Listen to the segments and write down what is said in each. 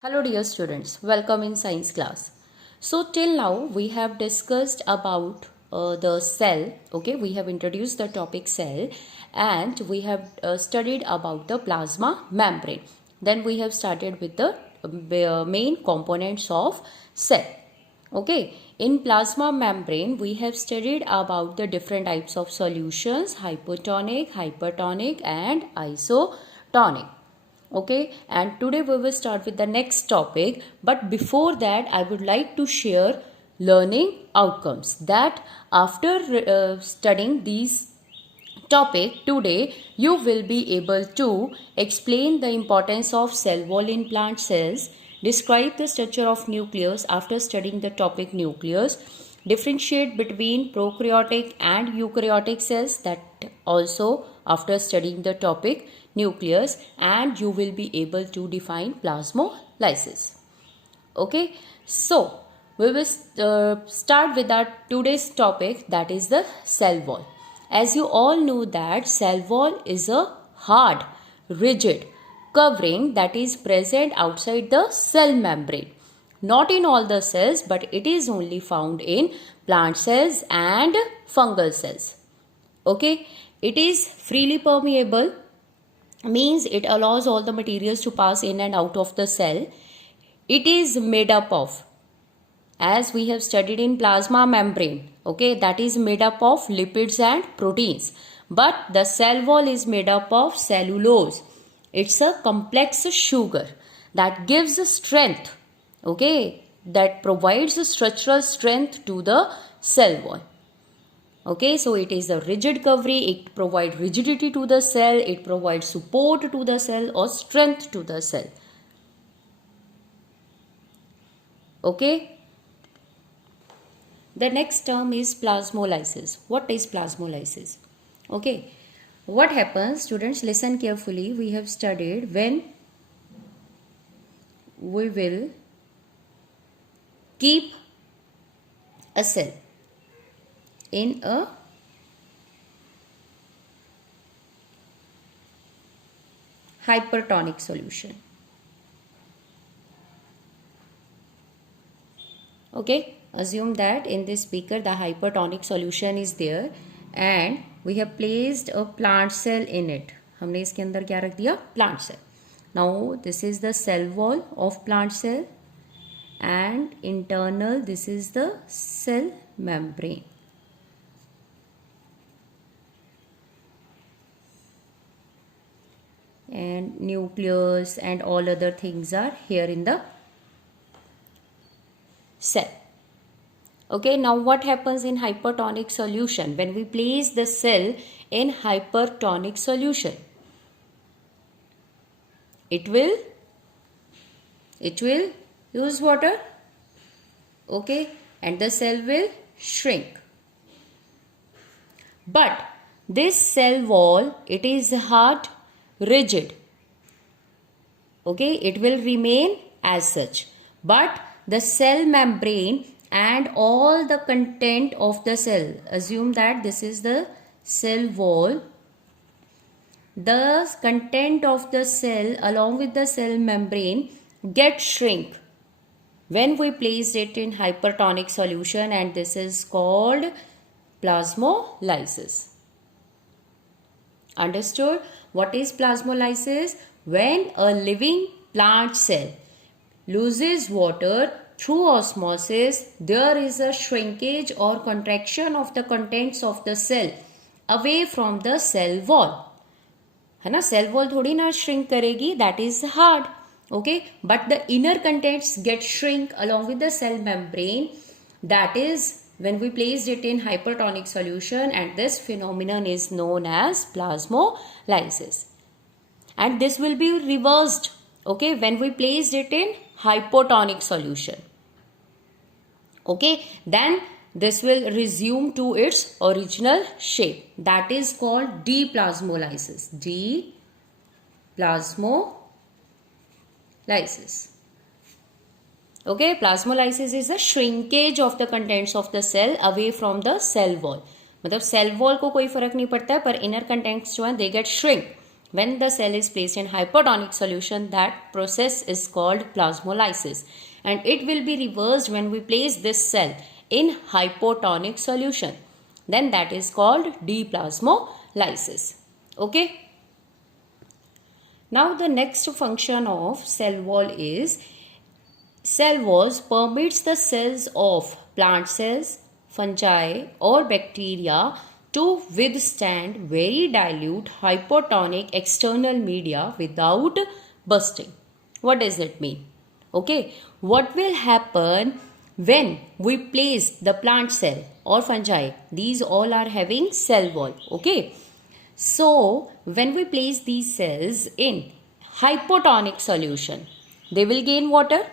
Hello dear students, welcome in science class. So till now we have discussed about the cell, okay, we have introduced the topic cell and we have studied about the plasma membrane. Then we have started with the main components of cell. Okay, in plasma membrane we have studied about the different types of solutions, hypotonic, hypertonic and isotonic. Okay, and today we will start with the next topic, but before that I would like to share learning outcomes that after studying these topic today you will be able to explain the importance of cell wall in plant cells, describe the structure of nucleus after studying the topic nucleus, differentiate between prokaryotic and eukaryotic cells, that also after studying the topic nucleus, and you will be able to define plasmolysis. Okay, so we will start with our today's topic, that is the cell wall. As you all know that cell wall is a hard, rigid covering that is present outside the cell membrane. Not in all the cells, but it is only found in plant cells and fungal cells. Okay, it is freely permeable, means it allows all the materials to pass in and out of the cell. It is made up of, as we have studied in plasma membrane, okay, that is made up of lipids and proteins, but the cell wall is made up of cellulose. It's a complex sugar that gives strength, okay, that provides structural strength to the cell wall. Okay, so it is a rigid covering, it provides rigidity to the cell, it provides support to the cell or strength to the cell. Okay. The next term is plasmolysis. What is plasmolysis? Okay. What happens, students, listen carefully. We have studied when we will keep a cell in a hypertonic solution. Okay, assume that in this beaker the hypertonic solution is there and we have placed a plant cell in it. हमने इसके अंदर क्या रख दिया? Plant cell. Now this is the cell wall of plant cell and internal this is the cell membrane. And nucleus and all other things are here in the cell. Okay, now what happens in hypertonic solution? When we place the cell in hypertonic solution, it will use water, okay, and the cell will shrink. But this cell wall, it is hard, rigid, okay, it will remain as such, but the cell membrane and all the content of the cell, assume that this is the cell wall, the content of the cell along with the cell membrane get shrink when we place it in hypertonic solution, and this is called plasmolysis. Understood? What is plasmolysis? When a living plant cell loses water through osmosis, there is a shrinkage or contraction of the contents of the cell away from the cell wall. है ना, cell wall थोड़ी ना shrink करेगी, that is hard, okay, but the inner contents get shrink along with the cell membrane. That is when we placed it in hypertonic solution, and this phenomenon is known as plasmolysis. And this will be reversed, okay, when we placed it in hypotonic solution. Okay, then this will resume to its original shape. That is called deplasmolysis. Deplasmolysis. Okay, plasmolysis is a shrinkage of the contents of the cell away from the cell wall. मतलब cell wall को कोई फर्क नहीं पड़ता है, पर inner contents जो हैं they get shrink When the cell is placed in hypotonic solution, that process is called plasmolysis, and it will be reversed when we place this cell in hypotonic solution. Then that is called deplasmolysis. Okay. Now the next function of cell wall is, cell walls permits the cells of plant cells, fungi or bacteria to withstand very dilute hypotonic external media without bursting. What does it mean? Okay, what will happen when we place the plant cell or fungi? These all are having cell wall. Okay, so when we place these cells in hypotonic solution, they will gain water.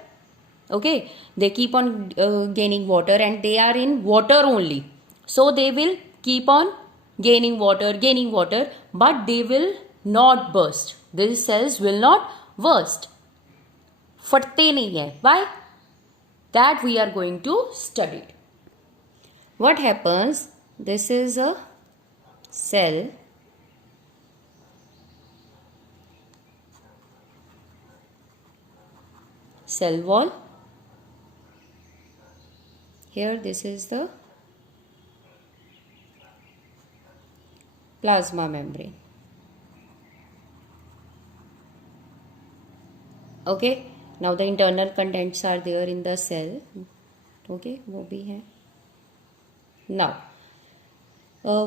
Okay, they keep on gaining water, and they are in water only, so they will keep on gaining water, but they will not burst. These cells will not burst, फटते नहीं है. Why? That we are going to study. What happens? This is a cell. Cell wall. Here this is the plasma membrane. Okay, now the internal contents are there in the cell. Okay, वो भी है. Now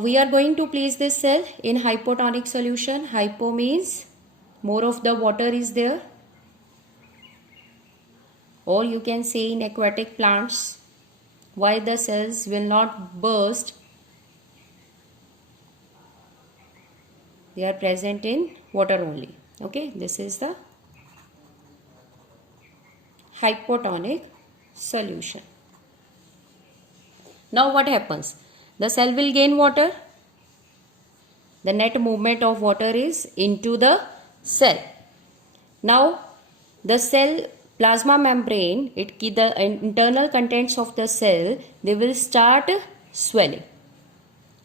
we are going to place this cell in hypotonic solution. Hypo means more of the water is there, or you can say in aquatic plants, why the cells will not burst? They are present in water only. Okay, this is the hypotonic solution. Now what happens? The cell will gain water. The net movement of water is into the cell. Now the cell plasma membrane, the internal contents of the cell, they will start swelling.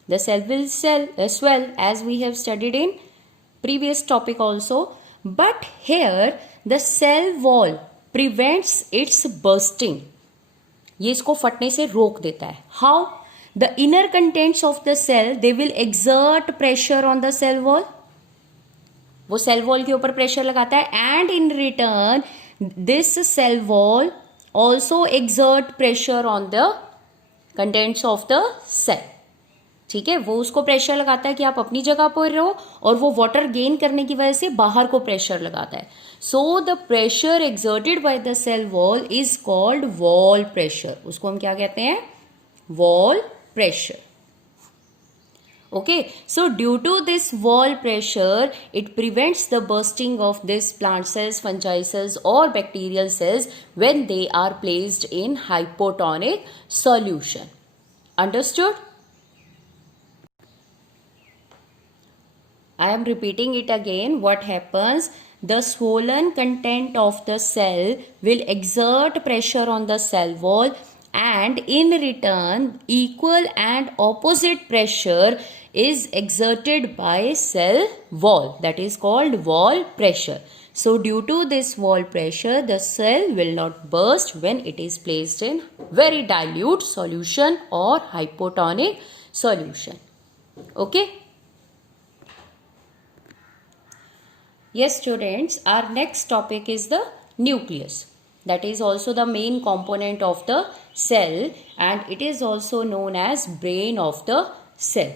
The cell will swell, as we have studied in previous topic also. But here the cell wall prevents its bursting. ये इसको फटने से रोक देता है. How? The inner contents of the cell, they will exert pressure on the cell wall. वो cell wall के ऊपर प्रेशर लगाता है, and in return this cell wall also exert pressure on the contents of the cell. ठीक है, वो उसको pressure लगाता है कि आप अपनी जगह पर रहो, और वो वाटर गेन करने की वजह से बाहर को प्रेशर लगाता है. So the pressure exerted by the cell wall is called wall pressure. उसको हम क्या कहते हैं? Wall pressure. Okay, so due to this wall pressure, it prevents the bursting of these plant cells, fungi cells or bacterial cells when they are placed in hypotonic solution. Understood? I am repeating it again. What happens? The swollen content of the cell will exert pressure on the cell wall, and in return equal and opposite pressure is exerted by cell wall. That is called wall pressure. So due to this wall pressure, the cell will not burst when it is placed in very dilute solution or hypotonic solution. Okay? Yes students, our next topic is the nucleus. That is also the main component of the cell, and it is also known as brain of the cell.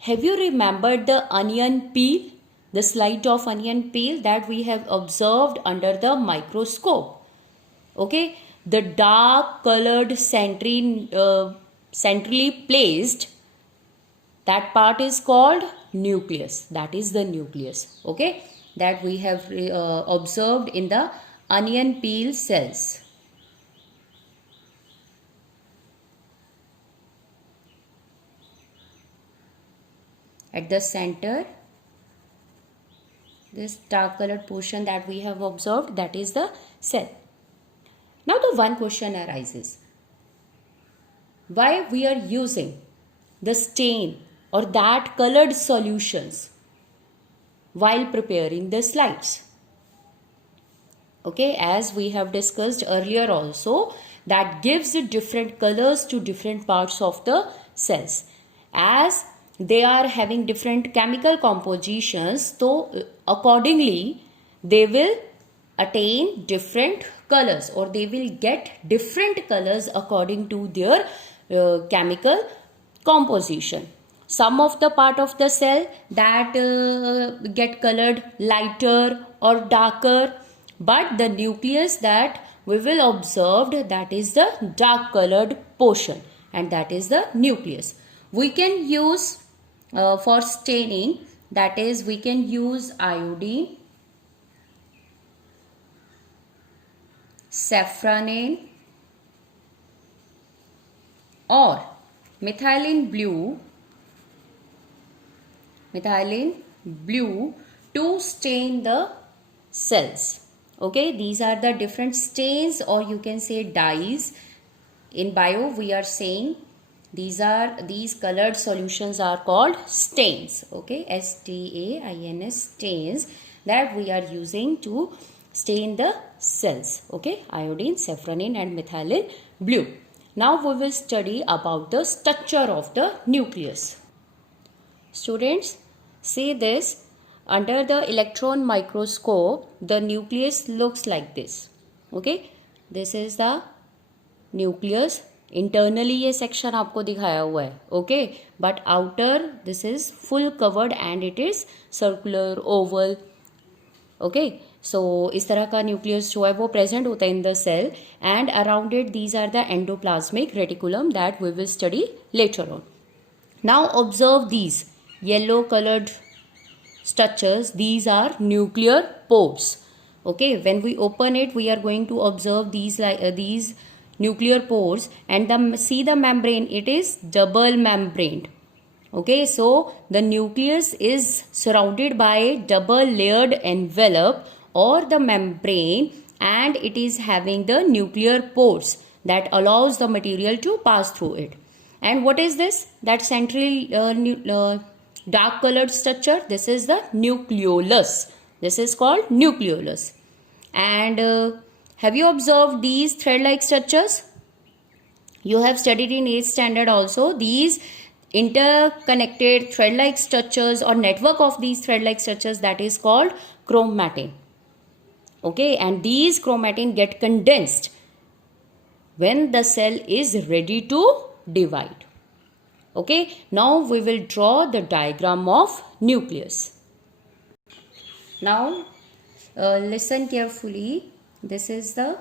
Have you remembered the onion peel? The slice of onion peel that we have observed under the microscope. Okay, the dark colored centrally placed, that part is called nucleus. That is the nucleus. Okay, that we have observed in the onion peel cells. At the center, this dark colored portion that we have observed, that is the cell. Now the one question arises, why we are using the stain or that colored solutions while preparing the slides. Okay, as we have discussed earlier also, that gives different colors to different parts of the cells. As they are having different chemical compositions, so accordingly they will attain different colors, or they will get different colors according to their chemical composition. Some of the part of the cell that get colored lighter or darker, but the nucleus that we will observe, that is the dark colored portion, and that is the nucleus. We can use for staining, that is we can use iodine, safranin, or methylene blue to stain the cells. Okay, these are the different stains, or you can say dyes. In bio we are saying these colored solutions are called stains. Okay, STAINS, stains, that we are using to stain the cells. Okay, iodine, safranin and methylene blue. Now we will study about the structure of the nucleus. Students, see this. Under the electron microscope, the nucleus looks like this. Okay, this is the nucleus. Internally ये section आपको दिखाया हुआ है. Okay, but outer this is full covered and it is circular, oval. Okay, so इस तरह का nucleus जो है वो present होता है in the cell, and around it these are the endoplasmic reticulum that we will study later on. Now observe these yellow colored structures. These are nuclear pores. Okay, when we open it, we are going to observe these nuclear pores, and see the membrane, it is double membraned. Okay, so the nucleus is surrounded by a double layered envelope or the membrane, and it is having the nuclear pores that allows the material to pass through it. And what is this? That central dark colored structure, this is the nucleolus. This is called nucleolus. And have you observed these thread-like structures? You have studied in 8th standard also. These interconnected thread-like structures or network of these thread-like structures, that is called chromatin. Okay, and these chromatin get condensed when the cell is ready to divide. Okay, now we will draw the diagram of nucleus. Now listen carefully. This is the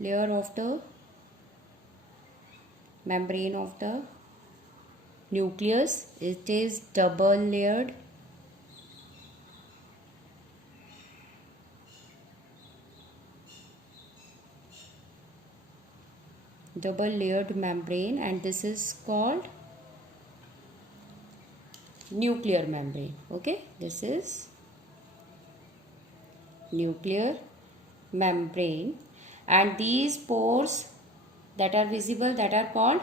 layer of the membrane of the nucleus. It is double layered. Double layered membrane, and this is called nuclear membrane. Okay, this is nuclear membrane, and these pores that are visible, that are called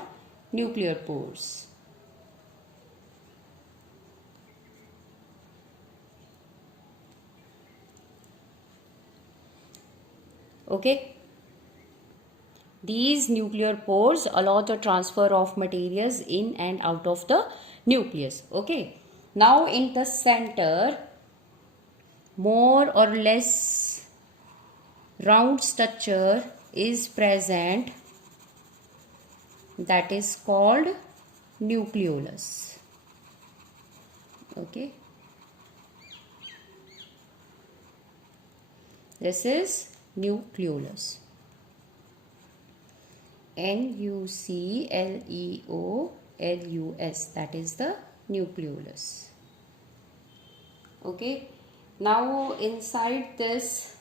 nuclear pores. Okay, these nuclear pores allow the transfer of materials in and out of the nucleus. Okay, now in the center, more or less round structure is present, that is called nucleolus. Okay, this is nucleolus. NUCLEOLUS, that is the nucleolus. Okay, now inside this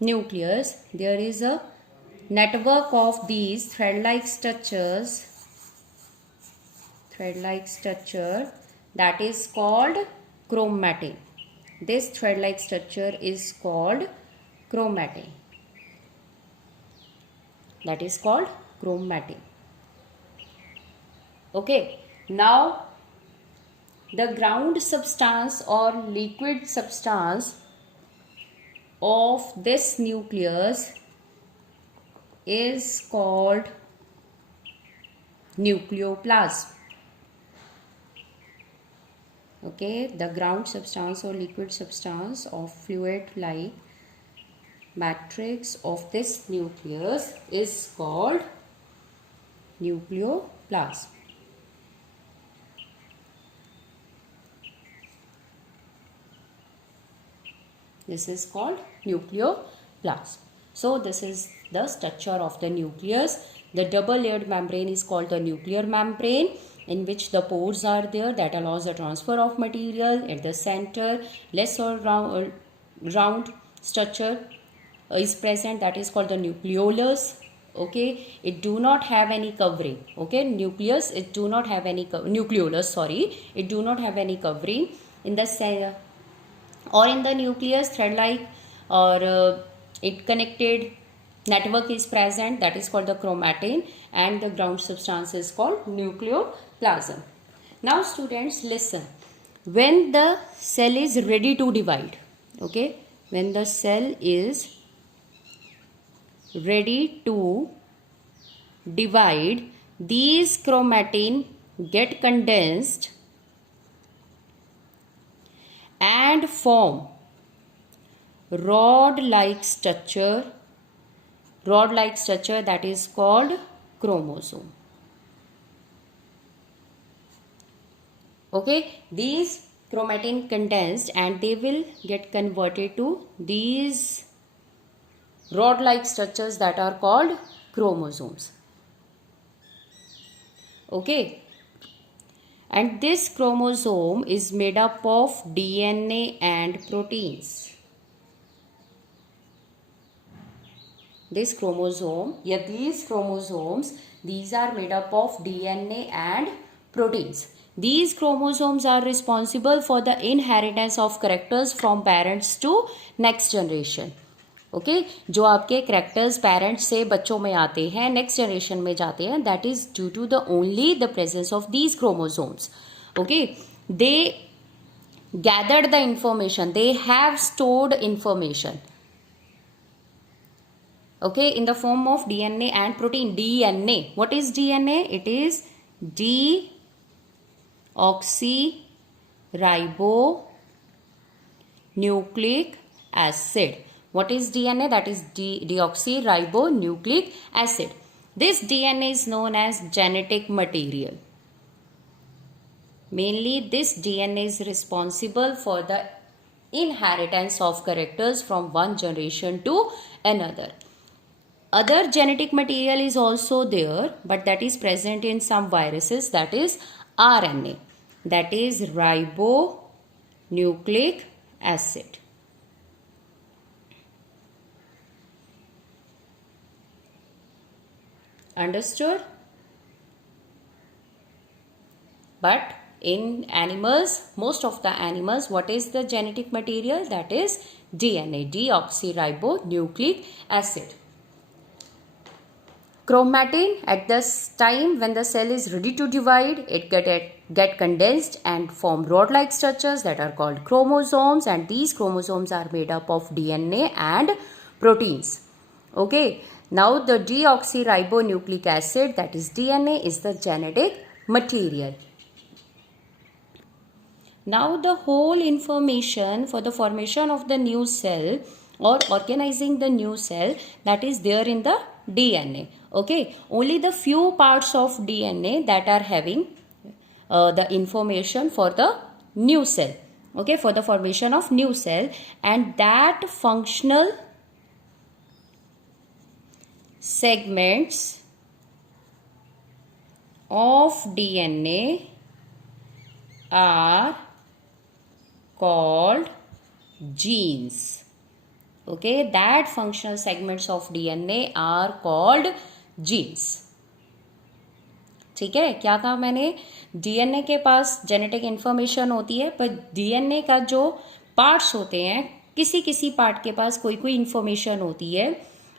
nucleus there is a network of these thread-like structures, that is called chromatin. This thread-like structure is called chromatin. That is called chromatin. Okay, Now, the ground substance or liquid substance of this nucleus is called nucleoplasm. Okay, the ground substance or liquid substance of fluid like matrix of this nucleus is called nucleoplasm. This is called nucleoplasm. So this is the structure of the nucleus. The double layered membrane is called the nuclear membrane, in which the pores are there that allows the transfer of material. At the center, less or round structure is present, that is called the nucleolus. Okay, it do not have any covering. Okay, nucleus, it do not have any nucleolus, sorry, it do not have any covering. In the center or in the nucleus, thread like or it connected network is present, that is called the chromatin, and the ground substance is called nucleoplasm. Now students, listen, when the cell is ready to divide, okay, when the cell is ready to divide, these chromatin get condensed and form rod-like structure that is called chromosome. Okay, these chromatin condensed and they will get converted to these rod-like structures that are called chromosomes. Okay, and this chromosome is made up of DNA and proteins. These chromosomes, these are made up of DNA and proteins. These chromosomes are responsible for the inheritance of characters from parents to next generation. Okay जो आपके characters parents से बच्चों में आते हैं, next generation में जाते हैं, that is due to the only the presence of these chromosomes. Okay, they gathered the information, they have stored information, okay, in the form of DNA and protein. DNA, what is DNA? It is deoxyribonucleic acid. What is DNA? That is deoxyribonucleic acid. This DNA is known as genetic material. Mainly this DNA is responsible for the inheritance of characters from one generation to another. Other genetic material is also there, but that is present in some viruses, that is RNA, that is ribonucleic acid. Understood? But in animals, most of the animals, what is the genetic material? That is DNA, deoxyribonucleic acid. Chromatin, at this time when the cell is ready to divide, it get condensed and form rod-like structures that are called chromosomes, and these chromosomes are made up of DNA and proteins. Okay, now the deoxyribonucleic acid, that is DNA, is the genetic material. Now the whole information for the formation of the new cell or organizing the new cell, that is there in the DNA. Okay, only the few parts of DNA that are having the information for the new cell, okay, for the formation of new cell, and that functional segments of DNA are called genes. Okay, that functional segments of DNA are called genes. ठीक है, क्या कहा मैंने? DNA के पास genetic information होती है, पर DNA का जो पार्ट्स होते हैं, किसी किसी पार्ट के पास कोई कोई इंफॉर्मेशन होती है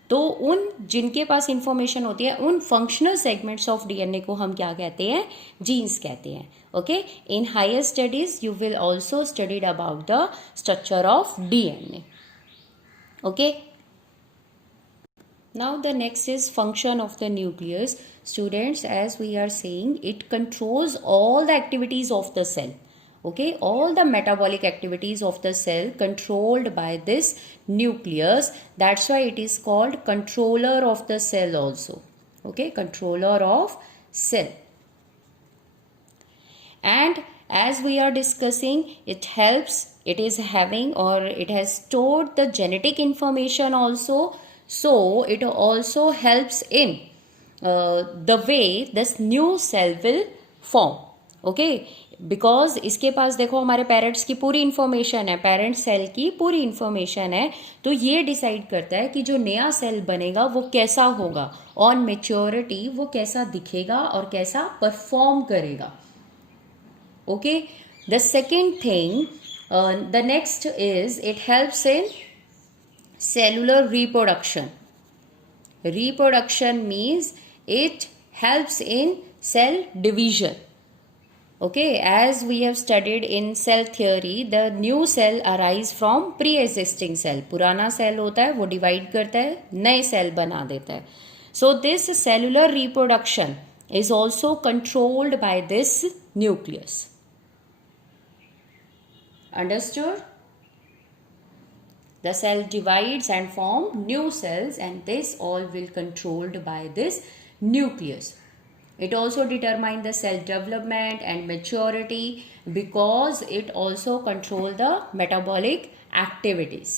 तो उन जिनके पास इंफॉर्मेशन होती है उन फंक्शनल सेगमेंट्स ऑफ डीएनए को हम क्या कहते हैं, जीन्स कहते हैं. Okay, in higher studies you will also studied about the structure of DNA. Okay, now the next is function of the nucleus. Students, as we are saying, it controls all the activities of the cell. Okay, all the metabolic activities of the cell controlled by this nucleus. That's why it is called controller of the cell also. Okay, controller of cell. And as we are discussing, it helps, it is having or it has stored the genetic information also. So it also helps in the way this new cell will form. Okay, because इसके पास देखो हमारे parents की पूरी information है, parent cell की पूरी information है, तो ये डिसाइड करता है कि जो नया सेल बनेगा वो कैसा होगा, ऑन मेच्योरिटी वो कैसा दिखेगा और कैसा परफॉर्म करेगा. Okay, the second thing, the next is it helps in cellular reproduction. Reproduction means it helps in cell division. Okay, as we have studied in cell theory, the new cell arise from pre-existing cell. पुराना cell होता है वो divide करता है, नए cell बना देता है. So this cellular reproduction is also controlled by this nucleus. Understood? The cell divides and form new cells, and this all will controlled by this nucleus. It also determines the cell development and maturity because it also control the metabolic activities.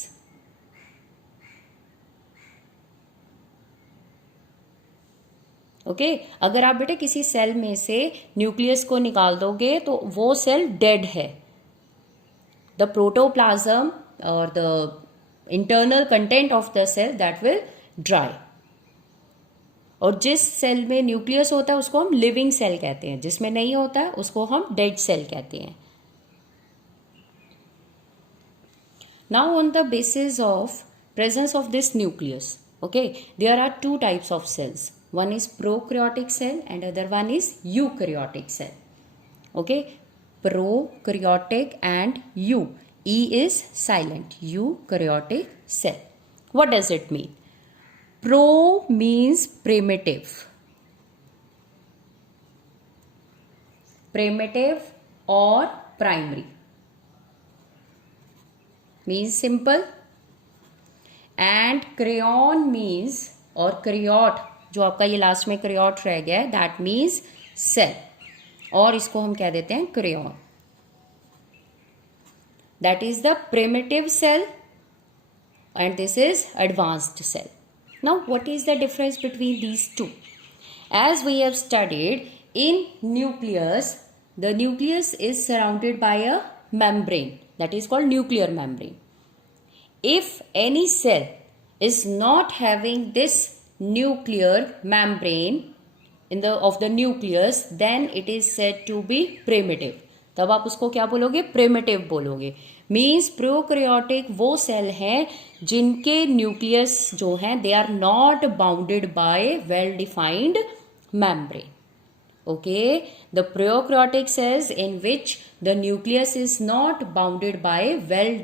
Okay, अगर आप बेटे किसी cell में से nucleus को निकाल दोगे तो वो सेल डेड है. The protoplasm or the internal content of the cell that will dry. और जिस सेल में न्यूक्लियस होता है उसको हम लिविंग सेल कहते हैं, जिसमें नहीं होता है उसको हम डेड सेल कहते हैं. Now on the basis of presence of this nucleus, okay, there are two types of cells. One is prokaryotic cell and other one is eukaryotic cell. Okay, prokaryotic and E is silent, eukaryotic cell. What does it mean? Pro means primitive. Primitive or primary means simple, and crayon means or क्रियोट, जो आपका ये last में क्रियोट रह गया है, that means cell, और इसको हम कह देते हैं क्रेयॉन. That is the primitive cell and this is advanced cell. Now what is the difference between these two? As we have studied, in nucleus, the nucleus is surrounded by a membrane that is called nuclear membrane. If any cell is not having this nuclear membrane of the nucleus, then it is said to be primitive. तब आप उसको क्या बोलोगे? Primitive बोलोगे. Means prokaryotic वो cell हैं जिनके nucleus जो हैं they are not bounded by well defined membrane. Okay, the prokaryotic cells in which the nucleus is not bounded by well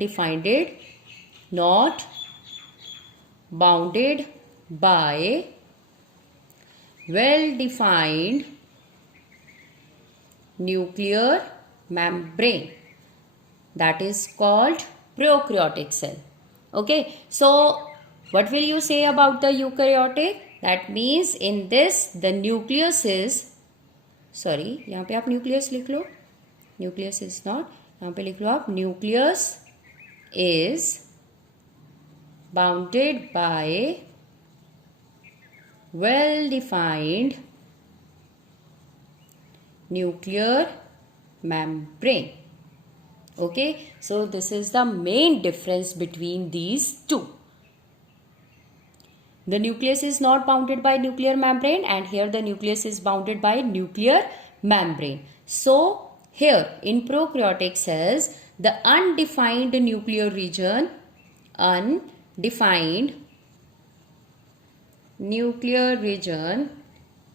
defined nuclear membrane, that is called prokaryotic cell. Okay, so what will you say about the eukaryotic? That means in this the nucleus is, sorry, यहाँ पे आप nucleus लिख लो, nucleus is not, यहाँ पे लिख लो आप nucleus is bounded by well defined nuclear membrane. Okay, so this is the main difference between these two. The nucleus is not bounded by nuclear membrane, and here the nucleus is bounded by nuclear membrane. So here in prokaryotic cells, the undefined nuclear region nuclear region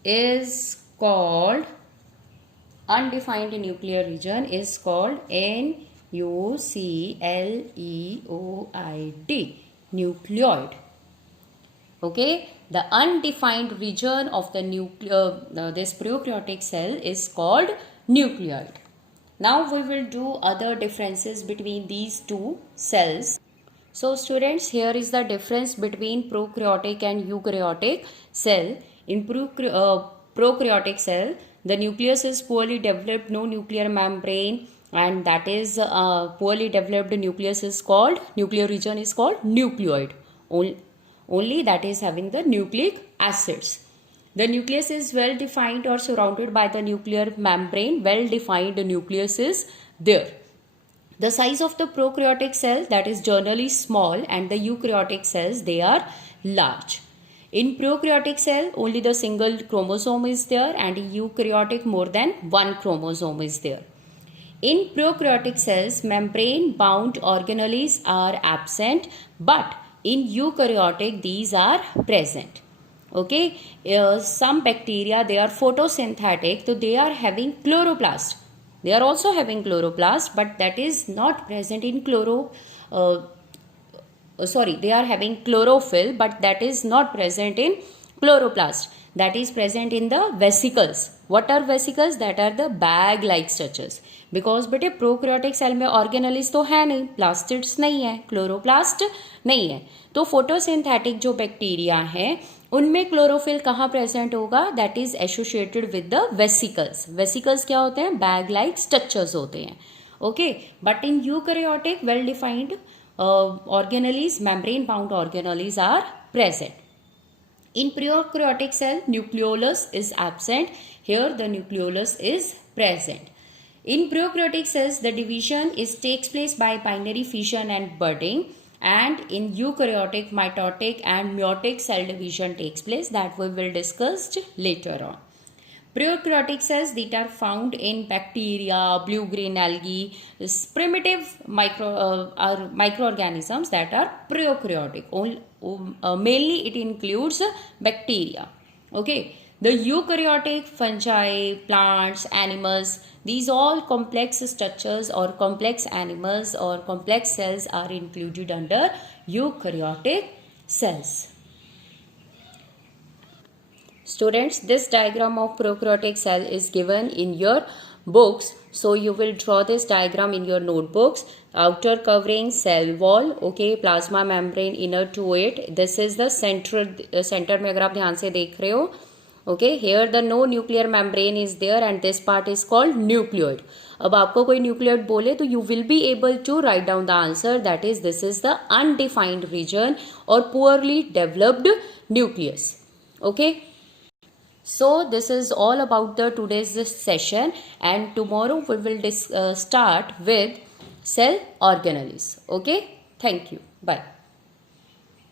is called, undefined nuclear region is called nucleoid, nucleoid. Okay, the undefined region of the this prokaryotic cell is called nucleoid. Now we will do other differences between these two cells. So students, here is the difference between prokaryotic and eukaryotic cell. In prokaryotic cell, the nucleus is poorly developed, no nuclear membrane, and that is poorly developed nucleus is called, nuclear region is called nucleoid. Only that is having the nucleic acids. The nucleus is well defined or surrounded by the nuclear membrane. Well defined nucleus is there. The size of the prokaryotic cell, that is generally small, and the eukaryotic cells, they are large. In prokaryotic cell, only the single chromosome is there, and in eukaryotic more than one chromosome is there. In prokaryotic cells, membrane bound organelles are absent, but in eukaryotic these are present. Okay, some bacteria, they are photosynthetic, so they are having chloroplast. They are also having chloroplast, but that is not present in they are having chlorophyll, but that is not present in chloroplast. That is present in the vesicles. What are vesicles? That are the bag like structures. Because बेटे prokaryotic cell में organelles तो है नहीं, plastids नहीं है, chloroplast नहीं है, तो फोटोसिंथेटिक जो बैक्टीरिया है उनमें क्लोरोफिल कहाँ प्रेजेंट होगा? That is associated with the vesicles. Vesicles क्या होते हैं? बैग लाइक स्ट्रक्चर्स होते हैं. Okay, but in eukaryotic well defined organelles, membrane bound organelles are present. In prokaryotic cell, nucleolus is absent. Here the nucleolus is present. In prokaryotic cells, the division takes place by binary fission and budding, and in eukaryotic, mitotic and meiotic cell division takes place, that we will discuss later on. Prokaryotic cells that are found in bacteria, blue-green algae, primitive microorganisms that are prokaryotic. Mainly it includes bacteria. Okay, the eukaryotic, fungi, plants, animals, these all complex structures or complex animals or complex cells are included under eukaryotic cells. Students, this diagram of prokaryotic cell is given in your books. So you will draw this diagram in your notebooks. Outer covering, cell wall, okay, plasma membrane inner to it. This is the center में अगर आप ध्यान से देख रहे हो, okay, here the no nuclear membrane is there and this part is called nucleoid. अब आपको कोई nucleoid बोले तो you will be able to write down the answer, that is this is the undefined region or poorly developed nucleus. Okay. So this is all about the today's session, and tomorrow we will start with cell organelles. Okay, thank you. Bye.